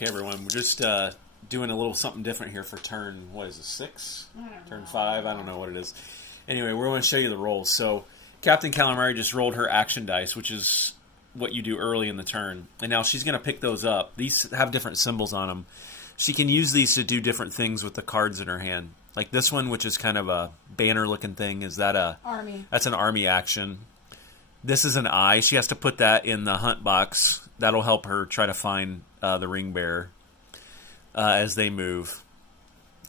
Okay, everyone, we're just doing a little something different here for turn, what is it, 6? Turn 5? I don't know what it is. Anyway, we're going to show you the rolls. So, Captain Calamari just rolled her action dice, which is what you do early in the turn. And now she's going to pick those up. These have different symbols on them. She can use these to do different things with the cards in her hand. Like this one, which is kind of a banner-looking thing. Is that a... Army. That's an army action. This is an eye. She has to put that in the hunt box. That'll help her try to find the ring bearer as they move.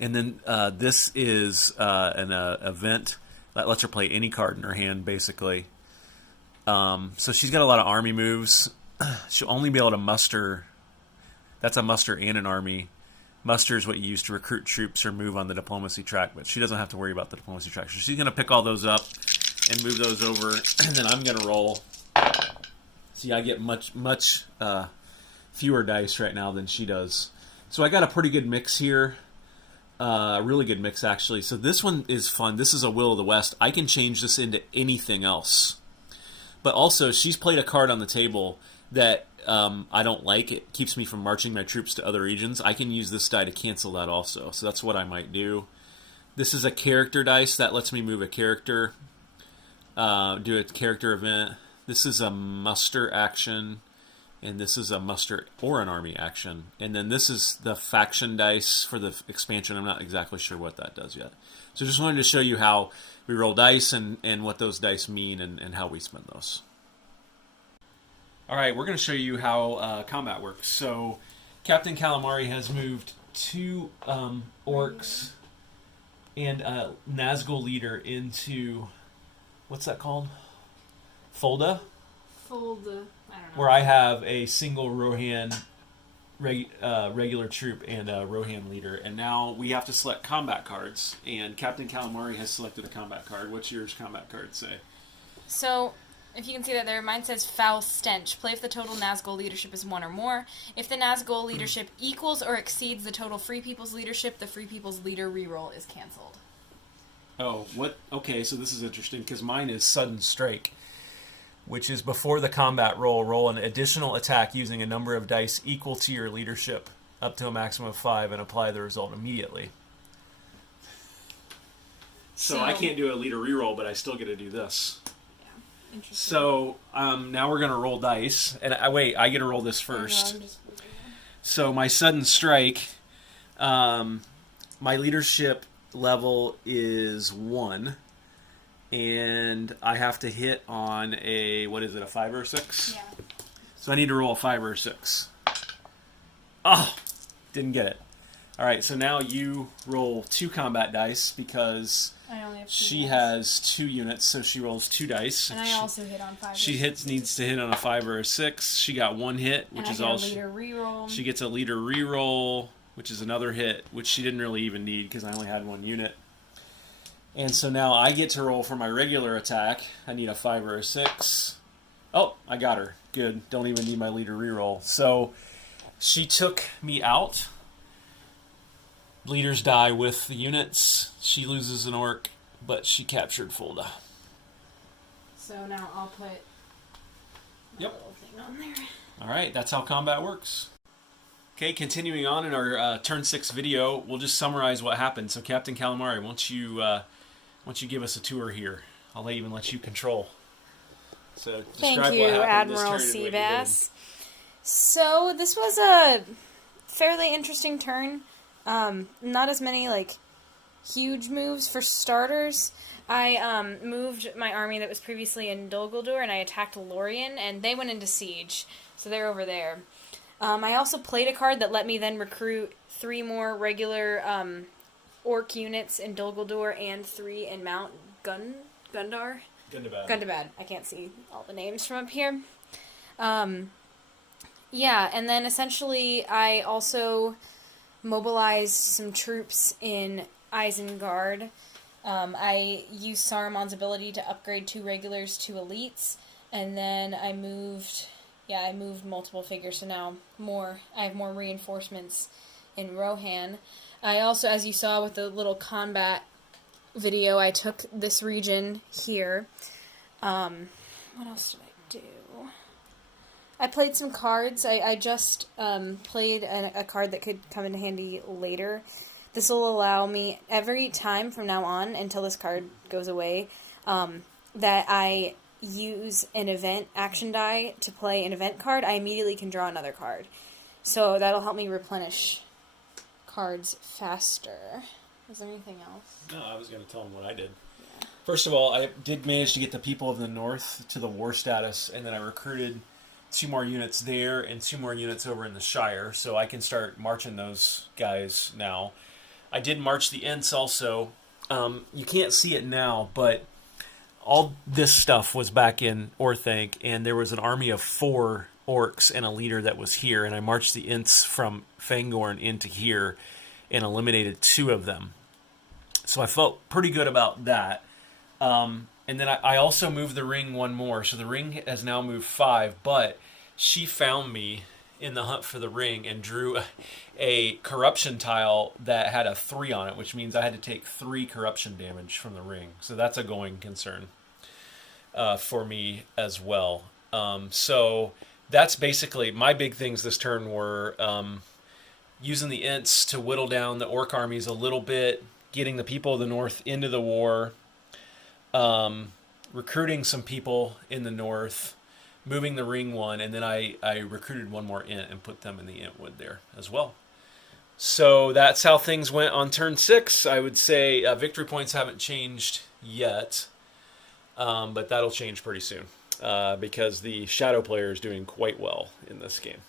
And then this is an event that lets her play any card in her hand, basically. So she's got a lot of army moves. She'll only be able to muster. That's a muster and an army. Muster is what you use to recruit troops or move on the diplomacy track, but she doesn't have to worry about the diplomacy track. So she's going to pick all those up and move those over, and then I'm going to roll. See, I get much fewer dice right now than she does. So I got a pretty good mix here. A really good mix, actually. So this one is fun. This is a Will of the West. I can change this into anything else. But also, she's played a card on the table that I don't like. It keeps me from marching my troops to other regions. I can use this die to cancel that also. So that's what I might do. This is a character dice that lets me move a character, do a character event. This is a muster action, and this is a muster or an army action. And then this is the faction dice for the expansion. I'm not exactly sure what that does yet. So just wanted to show you how we roll dice and what those dice mean and how we spend those. All right, we're going to show you how combat works. So Captain Calamari has moved 2 orcs and a Nazgul leader into, what's that called? Folda? Folda. I don't know. Where I have a single Rohan regular troop and a Rohan leader. And now we have to select combat cards. And Captain Calamari has selected a combat card. What's yours combat card say? So, if you can see that there, mine says Foul Stench. Play if the total Nazgul leadership is 1 or more. If the Nazgul leadership equals or exceeds the total Free People's leadership, the Free People's leader reroll is canceled. Oh, what? Okay, so this is interesting because mine is Sudden Strike, which is before the combat roll an additional attack using a number of dice equal to your leadership up to a maximum of 5 and apply the result immediately. So I can't do a leader reroll, but I still get to do this. Yeah, interesting. So now we're going to roll dice. And I get to roll this first. So my Sudden Strike, my leadership level is 1. And I have to hit on a, what is it, a 5 or a 6? Yeah. So I need to roll a 5 or a 6. Oh, didn't get it. All right, so now you roll 2 combat dice because I only have 2 she dice. has 2 units, so she rolls 2 dice. And I also hit on 5. She needs to hit on a 5 or a 6. She got 1 hit, which is all. Leader reroll. She gets a leader reroll, which is another hit, which she didn't really even need because I only had 1 unit. And so now I get to roll for my regular attack. I need a 5 or a 6. Oh, I got her. Good. Don't even need my leader reroll. So she took me out. Leaders die with the units. She loses an orc, but she captured Folda. So now I'll put my little thing on there. All right, that's how combat works. Okay, continuing on in our turn 6 video, we'll just summarize what happened. So Captain Calamari, why don't you give us a tour here? I'll even let you control. So Thank you, Admiral Seabass. So this was a fairly interesting turn. Not as many huge moves for starters. I moved my army that was previously in Dol Guldur and I attacked Lorien and they went into siege. So they're over there. I also played a card that let me then recruit 3 more regular orc units in Dol Guldur and 3 in Mount Gundabad. Gundabad. I can't see all the names from up here. Yeah, and then essentially I also mobilized some troops in Isengard. I used Saruman's ability to upgrade 2 regulars to elites, and then I moved multiple figures, so now I have more reinforcements in Rohan. I also, as you saw with the little combat video, I took this region here. What else did I do? I played some cards. I just played a card that could come in handy later. This will allow me every time from now on until this card goes away that I use an event action die to play an event card. I immediately can draw another card. So that'll help me replenish cards faster. Is there anything else? No, I was going to tell them what I did. Yeah. First of all, I did manage to get the people of the North to the war status, and then I recruited 2 more units there and 2 more units over in the Shire, so I can start marching those guys now. I did march the Ents also. You can't see it now, but all this stuff was back in Orthanc, and there was an army of 4 orcs and a leader that was here, and I marched the Ents from Fangorn into here and eliminated 2 of them. So I felt pretty good about that. And then I also moved the ring 1 more, so the ring has now moved 5, but she found me in the hunt for the ring and drew a corruption tile that had a 3 on it, which means I had to take 3 corruption damage from the ring. So that's a going concern for me as well. So that's basically my big things this turn were using the Ents to whittle down the orc armies a little bit, getting the people of the North into the war, recruiting some people in the North, moving the ring 1, and then I recruited 1 more Ent and put them in the Entwood there as well. So that's how things went on turn 6. I would say victory points haven't changed yet, but that'll change pretty soon because the Shadow player is doing quite well in this game.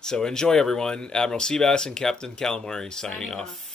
So enjoy, everyone. Admiral Seabass and Captain Calamari signing off.